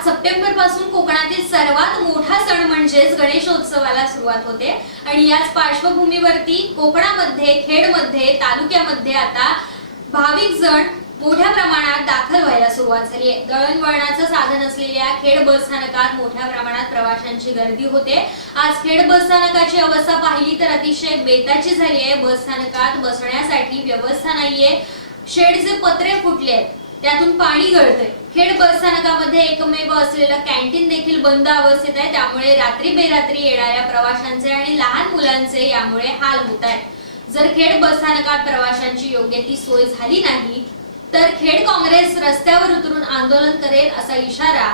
सात सप्टेंबरपासून कोकणातील सर्वात मोठा सण म्हणजेच गणेशोत्सवाला सुरुवात होते. आणि याच पार्श्वभूमीवरती कोकणामध्ये खेडमध्ये तालुक्यामध्ये आता भाविक जण मोठ्या प्रमाणात दाखल व्हायला सुरुवात झाली आहे. दळणवळणाचं साधन असलेल्या खेड बस स्थानकात मोठ्या प्रमाणात प्रवाशांची गर्दी होते. आज खेड बस स्थानकाची अवस्था पाहिली तर अतिशय बेताची झाली आहे. बस स्थानकात बसण्यासाठी व्यवस्था नाहीये. शेडचे पत्रे फुटले आहेत त्यातून पाणी गळतंय. खेड बस स्थानकामध्ये एकमेव असलेलं कॅन्टीन देखील बंद अवस्थेत आहे. त्यामुळे रात्री बेरात्री येणाऱ्या प्रवाशांचे आणि लहान मुलांचे यामुळे हाल होत आहेत. जर खेड बस स्थानकात प्रवाशांची योग्य ती सोय झाली नाही तर खेड काँग्रेस रस्त्यावर उतरून आंदोलन करेल असा इशारा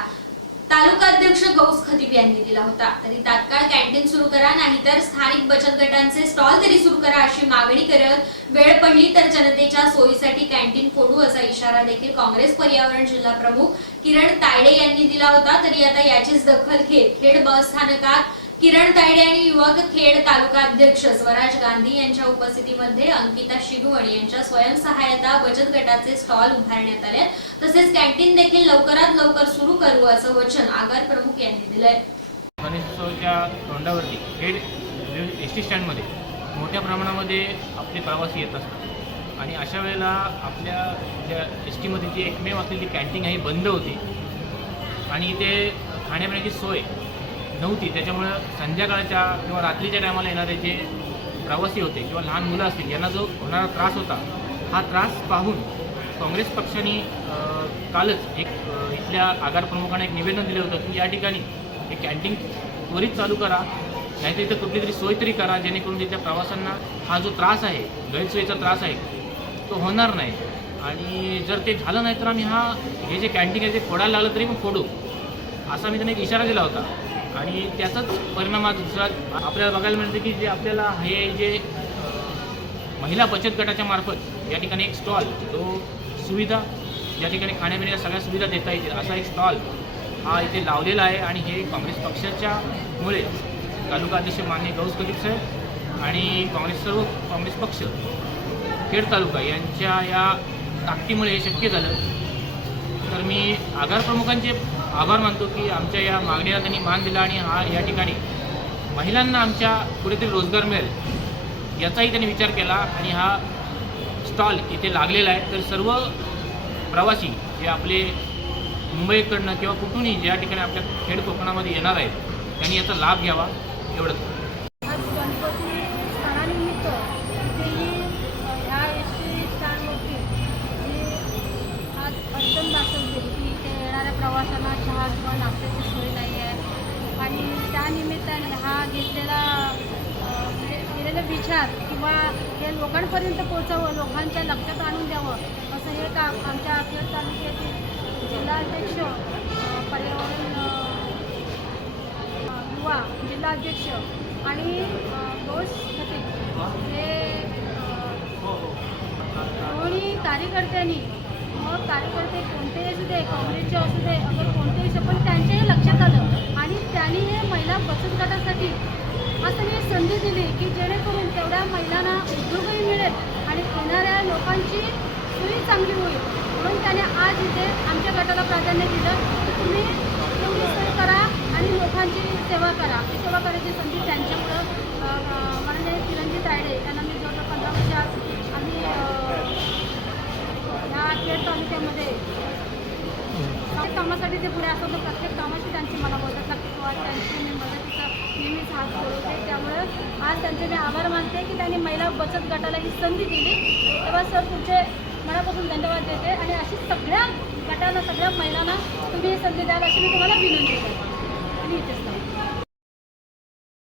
तालुकाध्यक्ष गौस खतीब यांनी दिला होता. तरी तात्काळ कॅन्टीन सुरू करा नाहीतर स्थानिक बचत गटांचे स्टॉल तरी सुरू करा अशी मागणी करत वेळ पडली तर जनतेच्या सोयीसाठी कॅन्टीन फोडू असा इशारा देखील काँग्रेस पर्यावरण जिल्हा प्रमुख किरण तायडे यांनी दिला होता. तरी आता याचीच दखल घेत खेड बस स्थानकात किरण तायडे आणि युवक खेड तालुका अध्यक्ष स्वराज गांधी यांच्या उपस्थितीमध्ये अंकिता शिगवण यांच्या स्वयंसहायता बचत गटाचे स्टॉल उभारण्यात आले. तसेच कॅन्टीन देखील लवकरात लवकर सुरू करू असं वचन आगार प्रमुख यांनी दिलंय. गणेशोत्सवाच्या तोंडावरती खेड एस टी स्टँडमध्ये मोठ्या प्रमाणामध्ये आपले प्रवासी येत असतात. आणि अशा वेळेला आपल्या ज्या एस टीमध्ये जी एकमेव असलेली कॅन्टीन आहे बंद होती. आणि इथे खाण्यापिण्याची सोय नव्हती. त्याच्यामुळं संध्याकाळच्या किंवा रात्रीच्या टायमाला येणारे जे प्रवासी होते किंवा लहान मुलं असतील यांना जो होणारा त्रास होता हा त्रास पाहून काँग्रेस पक्षाने कालच एक इथल्या आगार प्रमुखांना एक निवेदन दिलं होतं की या ठिकाणी एक कॅन्टीन त्वरित चालू करा नाहीतर इथं कुठली तरी सोय तरी करा जेणेकरून तिथल्या प्रवाशांना हा जो त्रास आहे गैरसोयीचा त्रास आहे तो होणार नाही. आणि जर ते झालं नाही तर आम्ही हा हे जे कॅन्टीन आहे ते फोडायला लागलं तरी पण फोडू. असा मी त्यांना एक इशारा दिला होता. आणि त्याचाच परिणाम आज दुसरा आपल्याला बघायला मिळतं की जे आपल्याला हे जे महिला बचत गटाच्या मार्फत या ठिकाणी एक स्टॉल जो सुविधा या ठिकाणी खाण्यापिण्याच्या सगळ्या सुविधा देता येतील असा एक स्टॉल हा इथे लावलेला आहे. आणि हे काँग्रेस पक्षाच्या मुळे तालुका अध्यक्ष मान्य गौस कदीप साहेब आणि काँग्रेस सर्व काँग्रेस पक्ष खेड तालुका यांच्या या ताकदीमुळे हे शक्य झालं. तर मी आगार प्रमुखांचे आभार मानतो की आमच्या या मागणीला त्यांनी मान दिला आणि हा या ठिकाणी महिलांना आमच्या कुठेतरी रोजगार मिळेल याचाही त्यांनी विचार केला आणि हा स्टॉल इथे लागलेला आहे. तर सर्व प्रवासी जे आपले मुंबईकडनं किंवा कुठूनही ज्या ठिकाणी आपल्या खेड कोकणामध्ये येणार आहेत त्यांनी याचा लाभ घ्यावा एवढंच आज गणपती सणानिमित्त इथेही अ, ह्या एस टी स्टँडवरती जी आज अडचण दाखवते की इथे येणाऱ्या प्रवाशांना चहा किंवा नाश्त्याची सोय नाही आहे. आणि त्यानिमित्ताने हा घेतलेला म्हणजे केलेला विचार किंवा हे लोकांपर्यंत पोचावं लोकांच्या लक्षात आणून द्यावं असं हे काम आमच्या अखेर तालुक्यातील जिल्हाध्यक्ष पर्यावरण युवा जिल्हाध्यक्ष आणि दोष घोष हे दोन्ही कार्यकर्त्यांनी मग कार्यकर्ते कोणतेही असू दे काँग्रेसचे असू दे अगर कोणतेही असू पण त्यांच्याही लक्षात आलं. आणि त्यांनी हे महिला बचत गटासाठी असं मी संधी दिली की जेणेकरून तेवढ्या महिलांना उद्योगही मिळेल आणि येणाऱ्या लोकांची सोयी चांगली होईल. म्हणून त्याने आज इथे आमच्या गटाला प्राधान्य दिलं की तुम्ही एवढी सोय करा आणि लोकांची सेवा करा. ही सेवा करायची संधी त्यांच्यामुळं माननीय चिरंजीत रायडे यांना मी जवळजवळ पंधरा वर्षात आम्ही अ, तालुक्यामध्ये प्रत्येक कामासाठी ते पुढे असतात प्रत्येक कामाशी त्यांची मला मदत लागते. किंवा त्यांची मी मदतीचा नेहमीच हात सोडवते त्यामुळं आज त्यांचे मी आभार मानते की त्यांनी महिला बचत गटाला ही संधी दिली. तेव्हा सर तुमचे मनापासून धन्यवाद देते आणि अशी सगळ्या गटांना सगळ्या महिलांना तुम्ही ही संधी द्याल अशी मी तुम्हाला विनंती करते. आणि इथेच